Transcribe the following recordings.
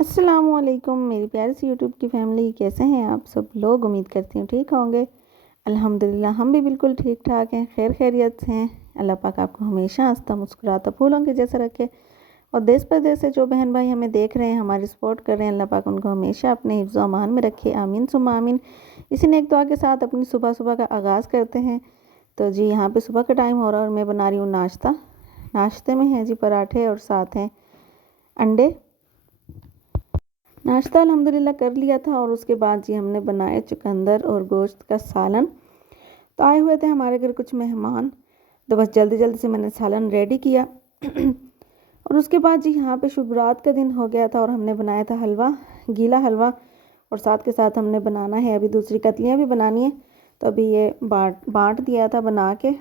अस्सलामुअलैकुम मेरी प्यारी सी यूट्यूब की फैमिली, कैसे हैं आप सब लोग। उम्मीद करती हूँ ठीक होंगे। अल्हम्दुलिल्लाह हम भी बिल्कुल ठीक ठाक हैं, खैर खैरियत से हैं। अल्लाह पाक आपको हमेशा हंसता मुस्कुराता फूलों के जैसा रखे। और देश प्रदेश से जो बहन भाई हमें देख रहे हैं, हमारी सपोर्ट कर रहे हैं, अल्लाह पाक उनको हमेशा अपने हिफ्ज़ व अमान में रखे। आमीन सुम्मा आमीन। इसी नेक दुआ के साथ अपनी सुबह सुबह का आगाज़ करते हैं। तो जी यहाँ पे सुबह का टाइम हो रहा है और मैं बना रही हूँ नाश्ता। नाश्ते में है जी पराठे और साथ हैं अंडे। नाश्ता अल्हम्दुलिल्लाह कर लिया था और उसके बाद जी हमने बनाए चुकंदर और गोश्त का सालन। तो आए हुए थे हमारे घर कुछ मेहमान, तो बस जल्दी जल्दी से मैंने सालन रेडी किया। और उसके बाद जी यहाँ पे शुभ रात का दिन हो गया था और हमने बनाया था हलवा, गीला हलवा। और साथ के साथ हमने बनाना है, अभी दूसरी कतलियाँ भी बनानी है। तो अभी ये बाँट दिया था बना के।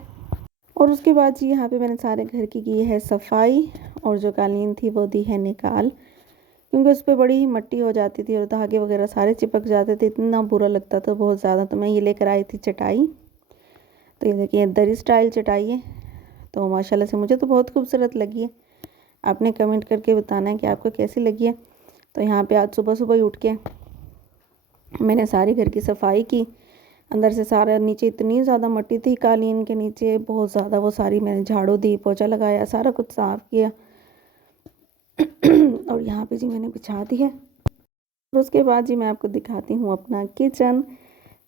और उसके बाद जी यहाँ पे मैंने सारे घर की है सफाई, और जो कालीन थी वो दी है निकाल, क्योंकि उस पर बड़ी ही मट्टी हो जाती थी और धागे वगैरह सारे चिपक जाते थे, इतना बुरा लगता था बहुत ज़्यादा। तो मैं ये लेकर आई थी चटाई। तो ये देखिए दरी स्टाइल चटाई है, तो माशाल्लाह से मुझे तो बहुत खूबसूरत लगी है। आपने कमेंट करके बताना है कि आपको कैसी लगी है। तो यहाँ पे आज सुबह सुबह ही उठ के मैंने सारी घर की सफाई की, अंदर से सारा, नीचे इतनी ज़्यादा मट्टी थी कालीन के नीचे बहुत ज़्यादा, वो सारी मैंने झाड़ू दी, पोछा लगाया, सारा कुछ साफ़ किया। और यहाँ पे जी मैंने बिछा दी है। और उसके बाद जी मैं आपको दिखाती हूँ अपना किचन।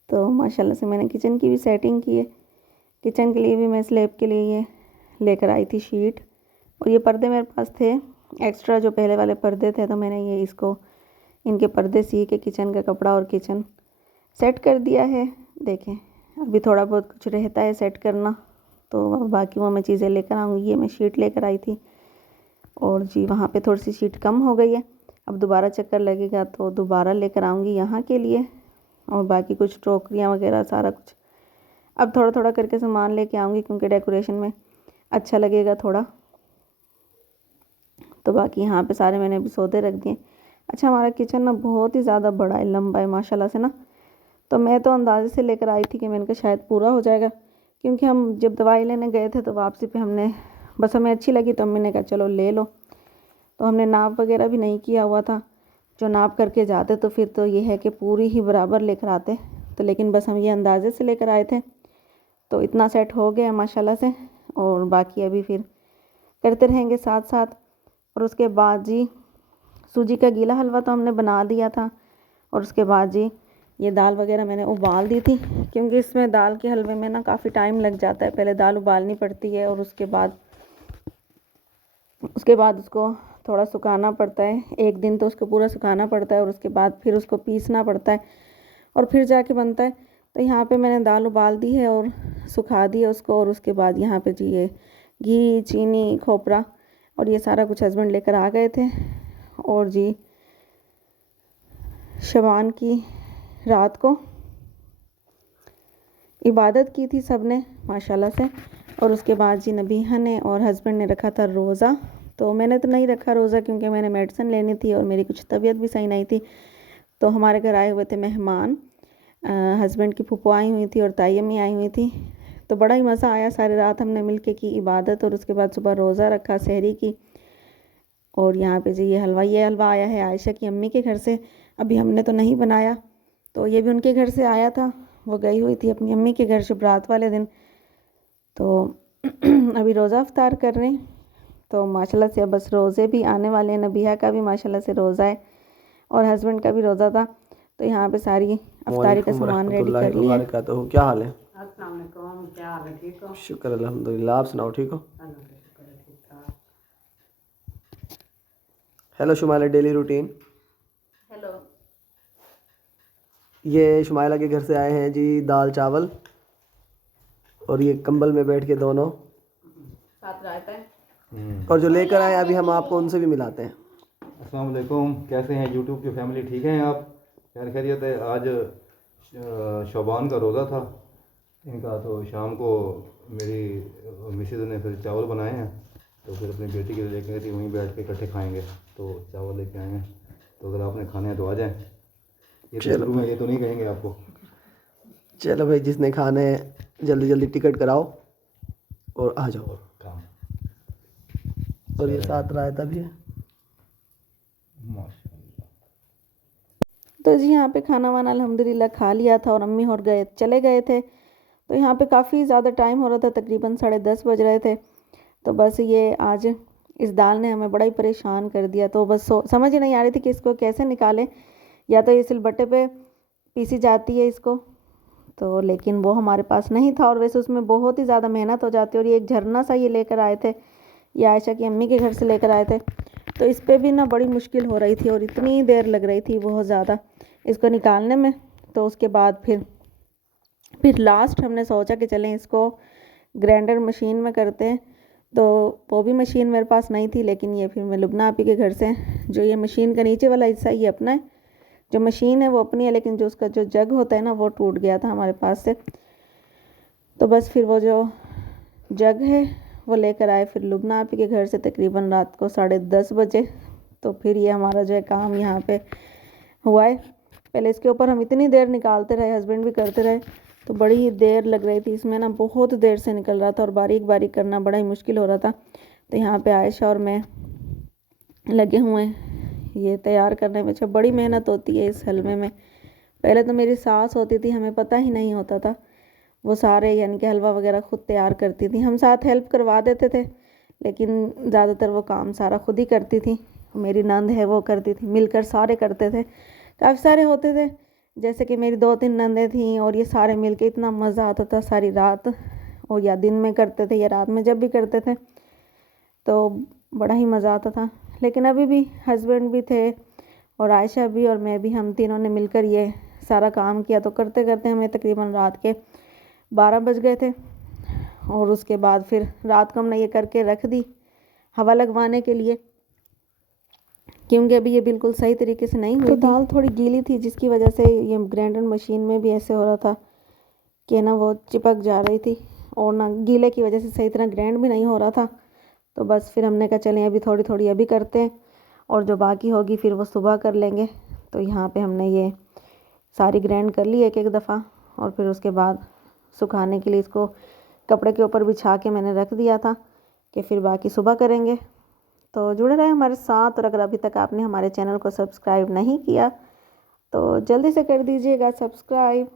तो माशाल्लाह से मैंने किचन की भी सेटिंग की है। किचन के लिए भी मैं स्लैब के लिए ये लेकर आई थी शीट, और ये पर्दे मेरे पास थे एक्स्ट्रा, जो पहले वाले पर्दे थे, तो मैंने ये इनके पर्दे सी के किचन का कपड़ा और किचन सेट कर दिया है। देखें अभी थोड़ा बहुत कुछ रहता है सेट करना, तो बाकी वो मैं चीज़ें लेकर आऊँगी। ये मैं शीट लेकर आई थी और जी वहाँ पे थोड़ी सी शीट कम हो गई है, अब दोबारा चक्कर लगेगा तो दोबारा लेकर आऊँगी यहाँ के लिए। और बाकी कुछ टोकरियाँ वगैरह सारा कुछ अब थोड़ा थोड़ा करके सामान लेके आऊँगी, क्योंकि डेकोरेशन में अच्छा लगेगा थोड़ा। तो बाकी यहाँ पे सारे मैंने अभी सौदे रख दिए। अच्छा हमारा किचन ना बहुत ही ज़्यादा बड़ा है, लंबा है माशाल्लाह से ना। तो मैं तो अंदाजे से लेकर आई थी कि मैंने कहा शायद पूरा हो जाएगा, क्योंकि हम जब दवाई लेने गए थे तो वापसी पे हमने बस हमें अच्छी लगी तो अम्मी ने कहा चलो ले लो। तो हमने नाप वगैरह भी नहीं किया हुआ था, जो नाप करके जाते तो फिर तो ये है कि पूरी ही बराबर लेकर आते। तो लेकिन बस हम ये अंदाजे से लेकर आए थे, तो इतना सेट हो गया माशाल्लाह से। और बाकी अभी फिर करते रहेंगे साथ साथ। और उसके बाद जी सूजी का गीला हलवा तो हमने बना दिया था। और उसके बाद जी ये दाल वगैरह मैंने उबाल दी थी, क्योंकि इसमें दाल के हलवे में ना काफ़ी टाइम लग जाता है। पहले दाल उबालनी पड़ती है और उसके बाद उसको थोड़ा सुखाना पड़ता है, एक दिन तो उसको पूरा सुखाना पड़ता है, और उसके बाद फिर उसको पीसना पड़ता है और फिर जाके बनता है। तो यहाँ पे मैंने दाल उबाल दी है और सुखा दी है उसको। और उसके बाद यहाँ पे जी ये घी, चीनी, खोपरा और ये सारा कुछ हस्बैंड लेकर आ गए थे। और जी शबान की रात को इबादत की थी सब ने माशाल्लाह से। और उसके बाद जी नबीहा ने और हस्बैंड ने रखा था रोज़ा। तो मैंने तो नहीं रखा रोज़ा, क्योंकि मैंने मेडिसिन लेनी थी और मेरी कुछ तबीयत भी सही नहीं थी। तो हमारे घर आए हुए थे मेहमान, हस्बैंड की फूफो आई हुई थी और ताई अम्मी आई हुई थी। तो बड़ा ही मज़ा आया, सारी रात हमने मिलके की इबादत और उसके बाद सुबह रोज़ा रखा, सहरी की। और यहाँ पे जी ये हलवा आया है आयशा की अम्मी के घर से, अभी हमने तो नहीं बनाया। तो ये भी उनके घर से आया था, वो गई हुई थी अपनी अम्मी के घर शुभ रात वाले दिन। तो अभी रोज़ा अफ्तार कर रहे हैं। तो माशाल्लाह से अब बस रोज़े भी आने वाले हैं, नबीहा का भी माशाल्लाह से रोज़ा है और हस्बैंड का भी रोज़ा था। तो यहाँ पे सारी अफ्तारी का सामान रेडी कर लिया है। तो क्या हाल है? अस्सलाम वालेकुम, क्या हाल है? ठीक हो? शुक्र अल्हम्दुलिल्लाह, आप सुनाओ ठीक हो? Hello Shumaila, daily routine. Hello. ये शुमाइला के घर से आए हैं जी दाल चावल, और ये कंबल में बैठ के दोनों साथ रहता है। और जो लेकर आए अभी हम आपको उनसे भी मिलाते हैं। अस्सलाम वालेकुम, कैसे हैं यूट्यूब की फैमिली? ठीक हैं आप? खैर खैरियत है? आज शबान का रोज़ा था इनका, तो शाम को मेरी मिसेज़ ने फिर चावल बनाए हैं, तो फिर अपनी बेटी के लिए लेके गई थी, वहीं बैठ के इकट्ठे खाएंगे। तो चावल लेके आए हैं, तो अगर आपने खाने हैं तो आ जाएं। ये तो शुरू में ये तो नहीं कहेंगे आपको। चलो भाई, जिसने खाने जल्दी जल्दी टिकट कराओ और आ जाओ। काम और ये साथ रायता भी है। माशाल्लाह। तो जी यहाँ पे खाना वाना अल्हम्दुलिल्लाह खा लिया था और अम्मी और चले गए थे। तो यहाँ पे काफ़ी ज़्यादा टाइम हो रहा था, तकरीबन 10:30 बज रहे थे। तो बस ये आज इस दाल ने हमें बड़ा ही परेशान कर दिया। तो बस समझ ही नहीं आ रही थी कि इसको कैसे निकालें। या तो ये सिलबट्टे पे पीसी जाती है इसको, तो लेकिन वो हमारे पास नहीं था और वैसे उसमें बहुत ही ज़्यादा मेहनत हो जाती है। और ये एक झरना सा ये लेकर आए थे, ये आयशा की अम्मी के घर से लेकर आए थे। तो इस पर भी ना बड़ी मुश्किल हो रही थी और इतनी देर लग रही थी बहुत ज़्यादा इसको निकालने में। तो उसके बाद फिर लास्ट हमने सोचा कि चलें इसको ग्राइंडर मशीन में करते हैं। तो वो भी मशीन मेरे पास नहीं थी, लेकिन ये फिर मैं लुबना आपी के घर से, जो ये मशीन का नीचे वाला हिस्सा ये अपना है, जो मशीन है वो अपनी है, लेकिन जो उसका जो जग होता है ना वो टूट गया था हमारे पास से। तो बस फिर वो जो जग है वो लेकर आए फिर लुबना आपी के घर से तकरीबन रात को 10:30 बजे। तो फिर ये हमारा जो है काम यहाँ पे हुआ है। पहले इसके ऊपर हम इतनी देर निकालते रहे, हस्बैंड भी करते रहे, तो बड़ी ही देर लग रही थी इसमें ना, बहुत देर से निकल रहा था और बारीक बारीक करना बड़ा ही मुश्किल हो रहा था। तो यहाँ पे आयशा और मैं लगे हुए हैं ये तैयार करने में। अच्छा बड़ी मेहनत होती है इस हलवे में। पहले तो मेरी सास होती थी, हमें पता ही नहीं होता था, वो सारे यानी कि हलवा वगैरह खुद तैयार करती थी। हम साथ हेल्प करवा देते थे, लेकिन ज़्यादातर वो काम सारा खुद ही करती थी। मेरी नंद है वो करती थी, मिलकर सारे करते थे। काफ़ी सारे होते थे, जैसे कि मेरी 2-3 नंदें थीं और ये सारे मिलके इतना मज़ा आता था सारी रात। और या दिन में करते थे या रात में जब भी करते थे तो बड़ा ही मज़ा आता था। लेकिन अभी भी हस्बैंड भी थे और आयशा भी और मैं भी, हम तीनों ने मिलकर ये सारा काम किया। तो करते करते हमें तकरीबन रात के 12 बज गए थे। और उसके बाद फिर रात को हमने ये करके रख दी हवा लगवाने के लिए, क्योंकि अभी ये बिल्कुल सही तरीके से नहीं हुई। तो दाल थोड़ी गीली थी, जिसकी वजह से ये ग्राइंडर मशीन में भी ऐसे हो रहा था कि ना वो चिपक जा रही थी और ना गीले की वजह से सही तरह ग्राइंड भी नहीं हो रहा था। तो बस फिर हमने कहा चलें अभी थोड़ी थोड़ी अभी करते हैं और जो बाकी होगी फिर वो सुबह कर लेंगे। तो यहाँ पे हमने ये सारी ग्राइंड कर ली एक एक दफ़ा और फिर उसके बाद सुखाने के लिए इसको कपड़े के ऊपर बिछा के मैंने रख दिया था कि फिर बाकी सुबह करेंगे। तो जुड़े रहे हमारे साथ। और अगर अभी तक आपने हमारे चैनल को सब्सक्राइब नहीं किया तो जल्दी से कर दीजिएगा सब्सक्राइब।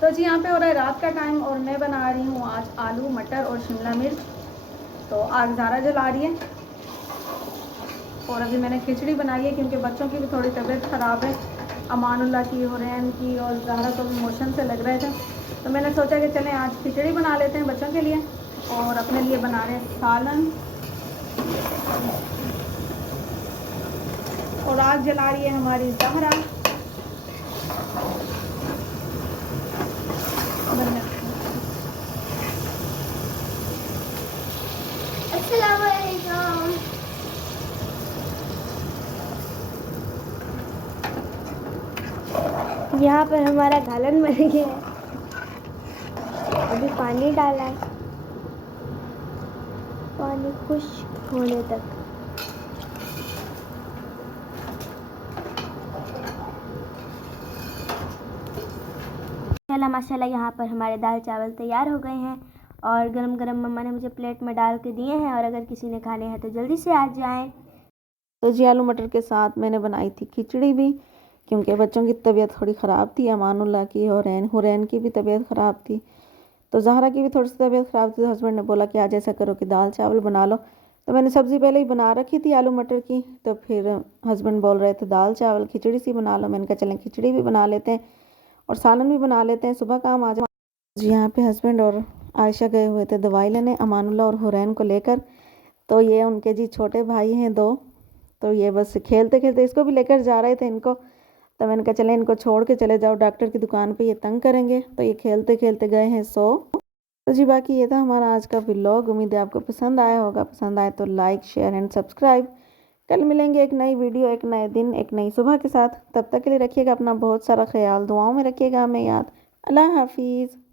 तो जी यहाँ पे हो रहा है रात का टाइम और मैं बना रही हूँ आज आलू मटर और शिमला मिर्च। तो आग ज़ारा जला रही है और अभी मैंने खिचड़ी बनाई है क्योंकि बच्चों की भी थोड़ी तबीयत ख़राब है, अमानुल्लाह की, हुरैन की और ज़हरा को भी मोशन से लग रहे थे। तो मैंने सोचा कि चलें आज खिचड़ी बना लेते हैं बच्चों के लिए और अपने लिए बना रहे हैं सालन। और आग जला रही है हमारी ज़हरा। यहाँ पर हमारा घालन बन गया है, अभी पानी डाला है, पानी खुश्क होने तक। माशाल्लाह यहाँ पर हमारे दाल चावल तैयार हो गए हैं और गरम गरम मम्मा ने मुझे प्लेट में डाल के दिए हैं और अगर किसी ने खाने हैं तो जल्दी से आ जाएं। तो जी आलू मटर के साथ मैंने बनाई थी खिचड़ी भी, क्योंकि बच्चों की तबीयत थोड़ी ख़राब थी, अमानुल्लाह की और हुरैन की भी तबीयत ख़राब थी, तो ज़हरा की भी थोड़ी सी तबीयत ख़राब थी। तो हस्बैंड ने बोला कि आज ऐसा करो कि दाल चावल बना लो। तो मैंने सब्ज़ी पहले ही बना रखी थी आलू मटर की, तो फिर हस्बैंड बोल रहे थे दाल चावल खिचड़ी सी बना लो। मैंने कहा चलें खिचड़ी भी बना लेते हैं और सालन भी बना लेते हैं, सुबह काम आ जाए। जी यहाँ पे हस्बैंड और आयशा गए हुए थे दवाई लेने अमानुल्लाह और हुरैन को लेकर। तो ये उनके जी छोटे भाई हैं 2, तो ये बस खेलते खेलते इसको भी लेकर जा रहे थे इनको। तो मैंने कहा चले इनको छोड़ के चले जाओ डॉक्टर की दुकान पे, ये तंग करेंगे। तो ये खेलते खेलते गए हैं सो। तो जी बाकी ये था हमारा आज का व्लॉग। उम्मीद है आपको पसंद आया होगा। पसंद आए तो लाइक शेयर एंड सब्सक्राइब। कल मिलेंगे एक नई वीडियो, एक नए दिन, एक नई सुबह के साथ। तब तक के लिए रखिएगा अपना बहुत सारा ख्याल, दुआओं में रखिएगा हमें याद। अल्लाह हाफिज़।